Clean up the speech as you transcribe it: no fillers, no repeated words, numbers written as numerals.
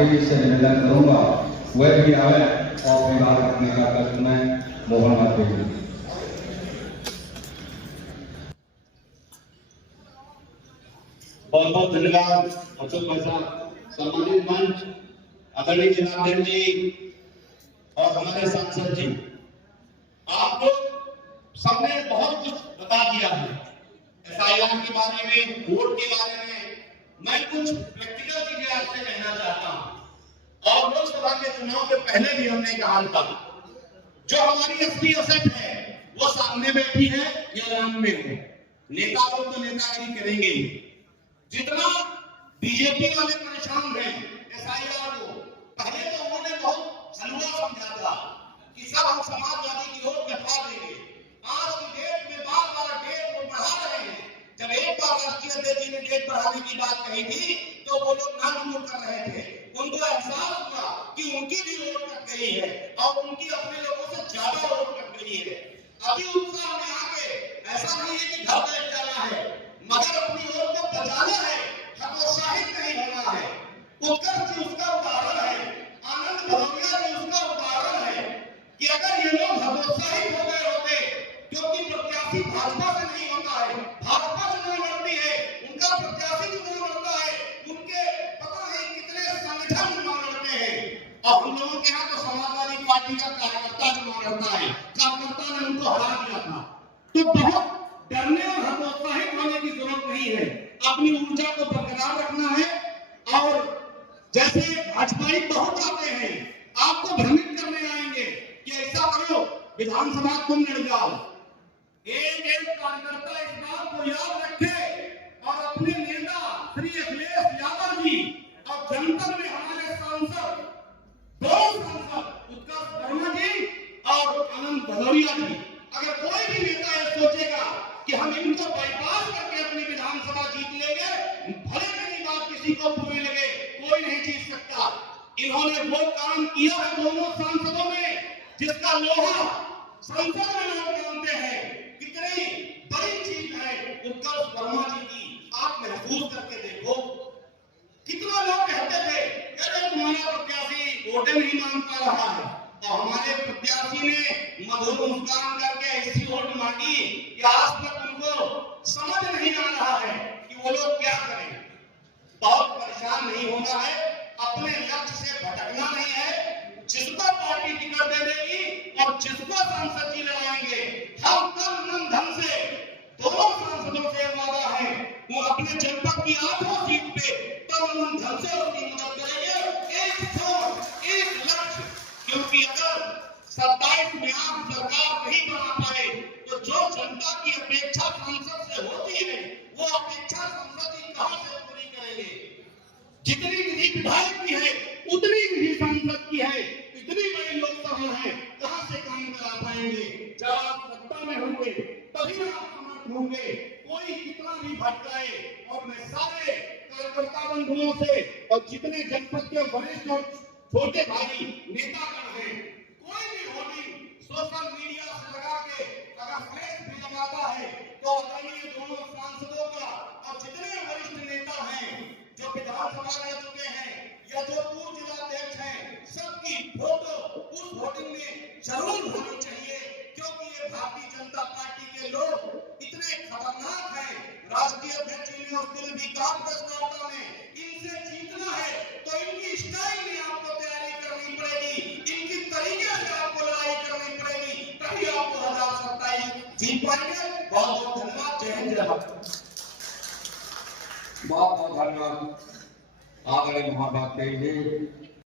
आगे भी इससे निवेदन करूंगा वह भी आए और अपनी बात रखने का कष्ट में मोहन माते बहुत बहुत धन्यवाद अशोक भाई साहब, सम्मानित मंच आदरणीय जनार्दन जी और हमारे सांसद जी, आप लोग सबने बहुत कुछ बता दिया है एसआईआर के बारे में, वोट के बारे में। मैं कुछ प्रैक्टिकल चीजें आपसे कहना चाहता हूं। और लोकसभा के चुनाव के पहले भी हमने कहा था जो हमारी असली असट है वो सामने बैठी है या राम में है। नेता लोग तो नेतागिरी करेंगे। जितना बीजेपी वाले परेशान हैं एसआईआर को, पहले तो उन्होंने बहुत हलवा समझा था कि सब हम समाजवादी की ओर कटा देंगे। आज की डेट में बार-बार डेट को बढ़ा रहे हैं। जब एक बार राष्ट्रीय अध्यक्ष ने डेट बढ़ाने की बात कही थी तो वो लोग नामुमकिन कर रहे थे। उनको एहसास हुआ कि उनकी भी वोट कट गई है और उनकी अपने लोगों से ज्यादा वोट कट गई है। अभी उत्साह में आके ऐसा नहीं है कि घर बैठ जाना है, मगर अपनी ओर को बचाना है, हतोत्साहित नहीं होना है। उत्कर्ष जी उसका उदाहरण है, आनंद भदौरिया जी उसका उदाहरण है कि अगर ये लोग हतोत्साहित हो गए होते, क्योंकि प्रत्याशी भाजपा से नहीं होता है, भाजपा चुनाव लड़ती है, उनका प्रत्याशी चुनाव लड़ता है, उनके पता नहीं कितने संगठन चुनाव लड़ते हैं। और हम लोगों के यहाँ तो समाजवादी पार्टी का कार्यकर्ता चुनाव लड़ता है, कार्यकर्ता ने उनको हरा दिया था। तो बहुत डरने और हतोत्साहित होने की जरूरत नहीं है। अपनी ऊर्जा को बरकरार रखना है। और जैसे भाजपाई बहुत जाते हैं आपको भ्रमित करने आएंगे कि ऐसा करो विधानसभा तुम लड़ जाओ। एक एक कार्यकर्ता इस बात को याद रखे और अपने नेता श्री अखिलेश यादव जी और जनपद में हमारे सांसद दो सांसद उत्कर्ष वर्मा जी और आनंद भदौरिया जी, अगर कोई भी नेता ये सोचेगा कि हम इनको बाईपास करके अपनी विधानसभा जीत लेंगे, भले मेरी बात किसी को बुरी लगे, कोई नहीं जीत सकता। इन्होंने वो काम किया है दोनों सांसदों में जिसका लोहा संसद में लोग जानते हैं। कितनी बड़ी चीज है उत्कर्ष वर्मा जी की, आप महसूस करके देखो। कितना लोग कहते थे अरे तुम्हारा प्रत्याशी वोटें नहीं मांग पा रहा है, और हमारे प्रत्याशी ने मधुर मुस्कान करके ऐसी वोट मांगी कि आज तक उनको समझ नहीं आ रहा है कि वो लोग क्या करें। बहुत परेशान नहीं होना है, अपने लक्ष्य से भटकना नहीं है। जिसको पार्टी टिकट दे देगी और जिसको सांसद जी लगाएंगे, हम तन मन धन से दोनों सांसदों से वादा है वो अपने जनपद की 8 सीट पे तन मन धन से उसकी मदद करेंगे। एक सोच, एक लक्ष्य, क्योंकि अगर 27 में आप सरकार नहीं बना पाए तो जो जनता की अपेक्षा सांसद से होती है वो अपेक्षा सांसद जी कहां से पूरी करेंगे। जितनी विधि विधायक की है उतनी विधि सांसद की है, इतनी बड़ी लोकसभा है, कहां से काम करा पाएंगे। जब आप सत्ता में होंगे तभी आप समर्थ होंगे। कोई कितना भी भटकाए, और मैं सारे कार्यकर्ता बंधुओं से और जितने जनपद के वरिष्ठ और छोटे भाई नेतागण हैं, कोई भी होर्डिंग सोशल मीडिया से लगा के अगर फ्लैक्स भी लगाता है तो आदरणीय दोनों सांसदों का और जितने वरिष्ठ नेता हैं जो विधानसभा रह चुके हैं या जो पूर्व जिलाध्यक्ष हैं, सबकी फोटो उस होर्डिंग में जरूर होनी चाहिए। क्योंकि ये भारतीय जनता पार्टी के लोग इतने खतरनाक हैं। राष्ट्रीय अध्यक्ष जी ने उस दिन भी कहा प्रेस वार्ता में, इनसे जीतना है तो इनकी स्टाइल में आपको तैयारी करनी पड़ेगी, इनकी तरीके से आपको लड़ाई करनी पड़ेगी, तभी आपको 2027 जीत पाएंगे। बहुत बहुत धन्यवाद। जय हिंद, जय भारत। बहुत बहुत धन्यवाद आदरणीय महाभारत।